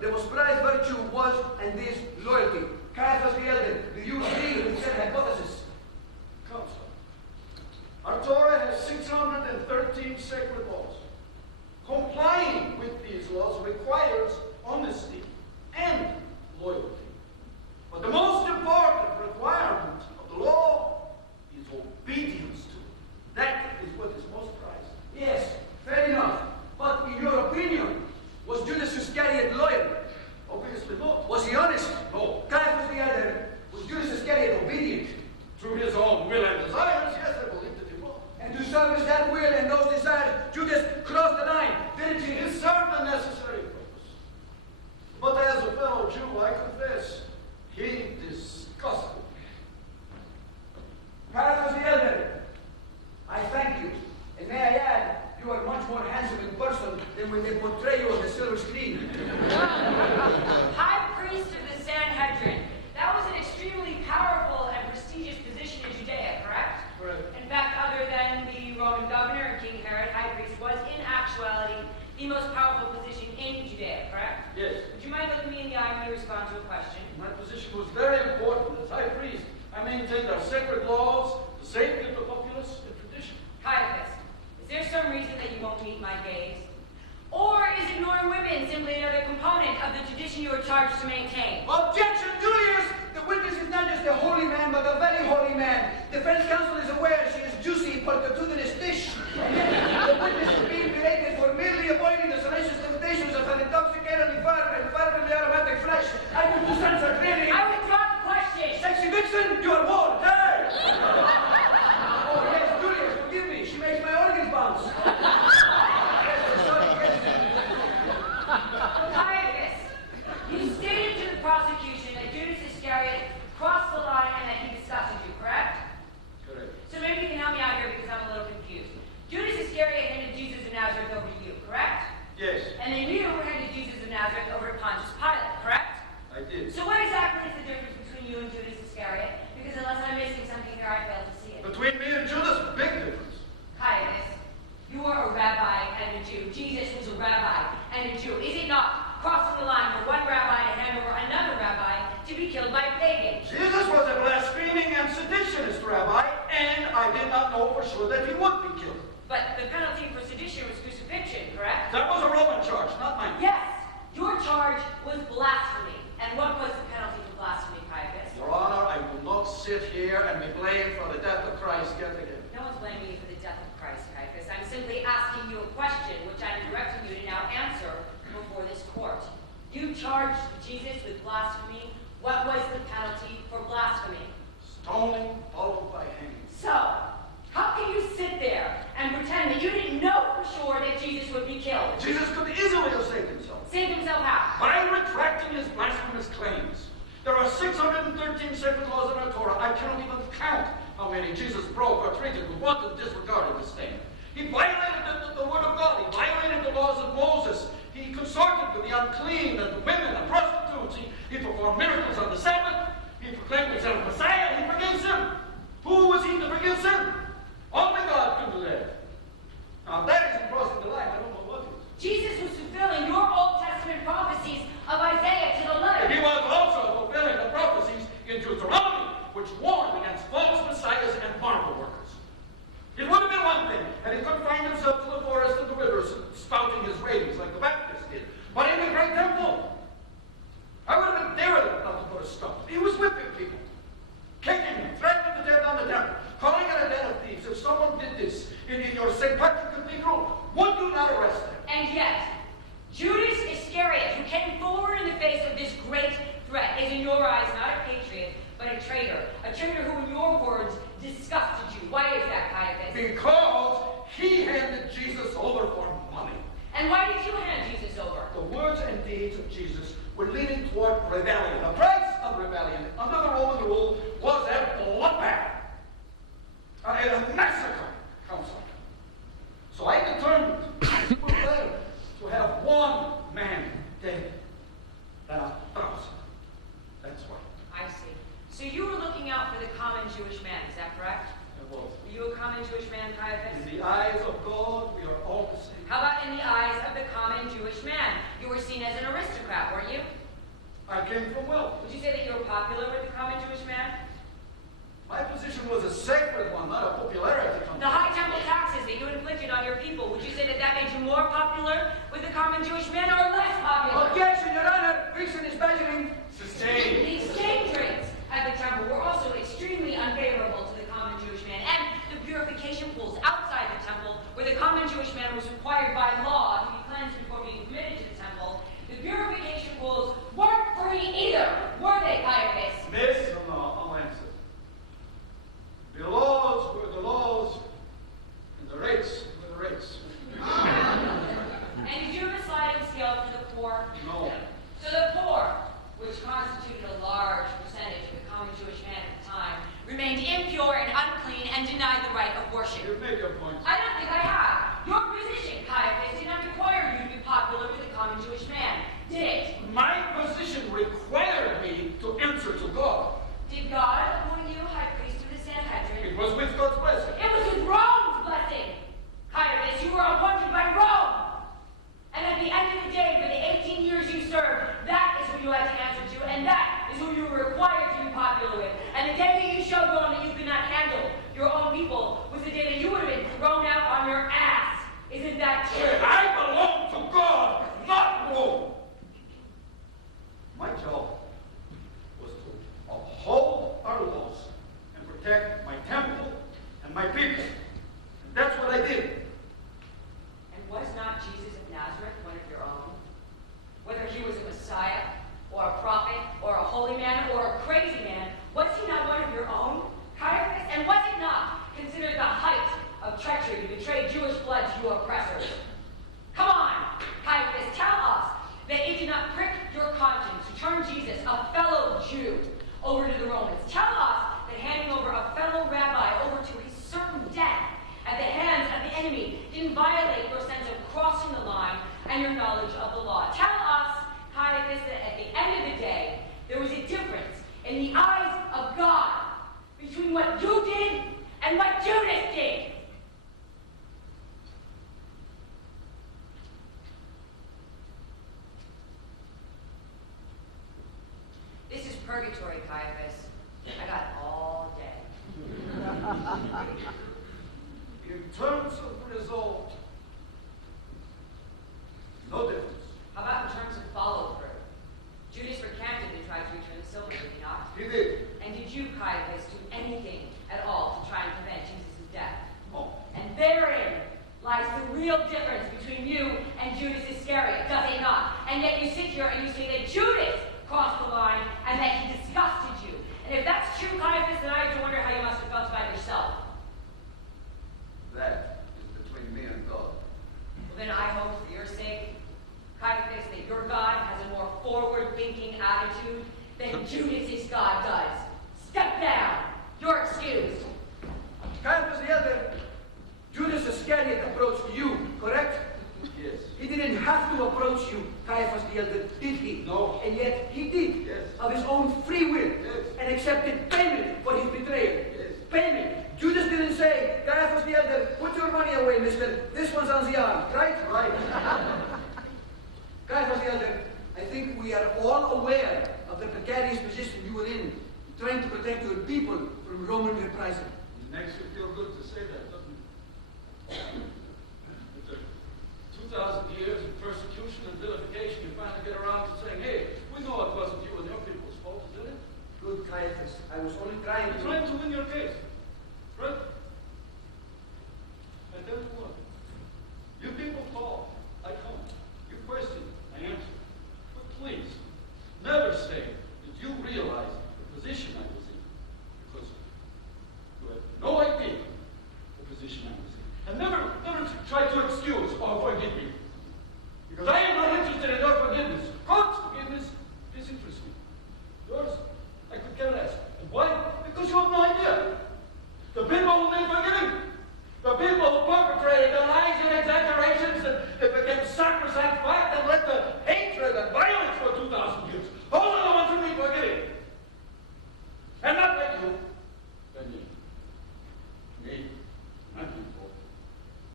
the most prized virtue was, and is, loyalty. Caiaphas the elder, do you agree with said hypothesis? Counsel, our Torah has 613 sacred laws. Complying with these laws requires honesty and loyalty. But the most important requirement of the law is obedience to it. That is what is most prized. Yes, fair enough. But in your opinion, was Judas Iscariot loyal? Obviously not. Was he honest? No. Caiaphas the elder, was Judas Iscariot obedient? Through his own will and desires, yes, I believe that he was. And to service that will and those desires, Judas crossed the line, didn't he? He served the necessary purpose. But as a fellow Jew, I confess, he disgusted me. Caiaphas the elder, I thank you. And may I add, you are much more handsome in person than when they portray you on the silver screen. High priest of the Sanhedrin. That was an extremely powerful and prestigious position in Judea, correct? Correct. In fact, other than the Roman governor and King Herod, high priest was in actuality the most powerful position in Judea, correct? Yes. Would you mind looking me in the eye when you respond to a question? My position was very important. As high priest, I maintained our sacred laws, the safety of the populace, and tradition. Caiaphas, is there some reason that you won't meet my gaze? Or is ignoring women simply another component of the tradition you are charged to maintain? Objection, Julius! The witness is not just a holy man, but a very holy man. Defense counsel is aware she is juicy, multitudinous dish. And yet, the witness is being berated for merely avoiding the salacious temptations of an intoxicatingly fervently aromatic flesh. I will do censor clearly. I withdraw the question! Sexy vixen, you are warned. Hey! Oh, yes, Julius, forgive me. She makes my organs bounce. Caiaphas, you stated to the prosecution that Judas Iscariot crossed the line and that he disgusted you, correct? Correct. So maybe you can help me out here because I'm a little confused. Judas Iscariot handed Jesus of Nazareth over to you, correct? Yes, And then you handed Jesus of Nazareth over to Pontius Pilate, correct? I did. So what exactly is the difference between you and Judas Iscariot? Because unless I'm missing something here, I fail to see it. Between me and Judas, big difference. Caiaphas, you are a rabbi and a Jew. Jesus was a rabbi and a Jew. Is it not crossing the line for one rabbi to hand over another rabbi to be killed by pagans? Jesus was a blaspheming and seditionist rabbi, and I did not know for sure that he would be killed. But the penalty for sedition was crucifixion, correct? That was a Roman charge, not mine. Yes, your charge was blasphemy. And what was the penalty for blasphemy, Caiaphas? Your Honor, I will not sit here and be blamed for the death of Christ yet again. No one's blaming you for the death of Christ, Caiaphas. I'm simply asking you a question, which I'm directing you to now answer before this court. You charged Jesus with blasphemy. What was the penalty for blasphemy? Stoning followed by hanging. So, how can you sit there and pretend that you didn't know for sure that Jesus would be killed? Jesus could easily have saved himself. Save himself how? By retracting his blasphemous claims. There are 613 sacred laws in our Torah. I cannot even count how many Jesus broke or treated with wanton disregard and disdain. He violated the word of God. He violated the laws of Moses. He consorted with the unclean and the women and prostitutes. He performed miracles on the Sabbath. He proclaimed himself Messiah. He forgave sin. Who was he to forgive sin? Only God can do that. Now that isn't crossing the line. I don't know what is. Jesus was fulfilling your Old Testament prophecies of Isaiah to the letter. He was also fulfilling the prophecies in Deuteronomy, which warned against false messiahs and miracle workers. It would have been one thing had he confined himself to the forest and the rivers, spouting his ravings like the Baptists did. But in the great temple, I would have been derelict not to put a stop. He was whipping people, kicking them, threatening to tear down the temple, calling it a den of thieves. If someone did this in your St. Patrick Cathedral, would you not arrest them? And yet, Judas Iscariot, who came forward in the face of this great threat, is in your eyes not a patriot, but a traitor. A traitor who, in your words, disgusted you. Why is that, Caiaphas? Because he handed Jesus over for money. And why did you hand Jesus over? The words and deeds of Jesus were leading toward rebellion. The price of rebellion under the Roman rule was a bloodbath, a massacre, counsel. So I determined it was better to have one man dead than 1,000. That's why. I see. So you were looking out for the common Jewish man, is that correct? It was. Were you a common Jewish man, Caiaphas? In the eyes of God, we are all the same. How about in the eyes of the common Jewish man? You were seen as an aristocrat, weren't you? I came from wealth. Would you say that you were popular with the common Jewish man? My position was a sacred one, not a popularity contest. The high temple taxes that you inflicted on your people, would you say that that made you more popular with the common Jewish man or less popular? Objection, Your Honor. Reason is badgering. Sustained. The exchange rates at the temple were also extremely unfavorable to the common Jewish man, and the purification pools outside the temple, where the common Jewish man was required by law to be cleansed before being permitted to the temple, the purification pools weren't free either, were they, Caiaphas? Miss, I'll answer. The laws were the laws, and the rates were the rates. And did you have a sliding scale for the poor? No. So the poor, which constituted a large percentage of the common Jewish man at the time, remained impure and unclean and denied the right of worship. You've made your point. I don't think I have. Your position, Caiaphas, did not require you to be popular with the common Jewish man, did it? My position required me to answer to God. Did God appoint you high priest of the Sanhedrin? It was with God's blessing. It was with Rome's blessing. Caiaphas, you were appointed by Rome. And at the end of the day, for the 18 years you served, that is who you had to answer to, and that is who you were required to be popular with. And the day that you showed Rome that you could not handle your own people was the day that you would have been thrown out on your ass. Isn't that true? I belong to God, not Rome. My job was to uphold our laws and protect my temple and my people. And that's what I did. And was not Jesus of Nazareth one of your own? Whether he was a Messiah, or a prophet, or a holy man, or a crazy man, was he not one of your own, Caiaphas? And was it not considered the height of treachery to betray Jewish blood to your oppressors? Come on, Caiaphas, tell us that it did not prick your conscience to turn Jesus, a fellow Jew, over to the Romans. Tell us that handing over a fellow rabbi over to his certain death at the hands of the enemy didn't violate your sense of crossing the line and your knowledge of the law. Tell us, Caiaphas, that at the end of the day, there was a difference in the eyes of God between what you did and what Judas did. This is purgatory, Caiaphas. I got all day. In terms of result, no difference. How about in terms of follow-through? Judas recanted and tried to return the silver, did he not? He did. And did you, Caiaphas, do anything at all to try and prevent Jesus' death? No. And therein lies the real difference between you and Judas Iscariot, does it not? And yet you sit here and you say that Judas crossed the line and that he disgusted you. And if that's true, Caiaphas, then I have to wonder how you must have felt about yourself. That is between me and God. Well, then I hope for your sake, Caiaphas, that your God has a more forward-thinking attitude than Judas' God does. Step down. You're excused. Caiaphas the elder, Judas Iscariot approached you, correct? Yes. He didn't have to approach you, Caiaphas the elder, did he? No. And yet he did, Yes. of his own free will, Yes. and accepted payment for his betrayal. Yes. Payment. Judas didn't say, Caiaphas the elder, put your money away, mister. This one's on the arm, right? Right. Caiaphas the elder, I think we are all aware of the precarious position you were in, trying to protect your people from Roman reprisal. It makes you feel good to say that, doesn't it? After 2,000 years of persecution and vilification, you finally get around to saying, hey, we know it wasn't you and your people's fault, did it? Good, Caiaphas. I was only trying You're to... trying to win your case.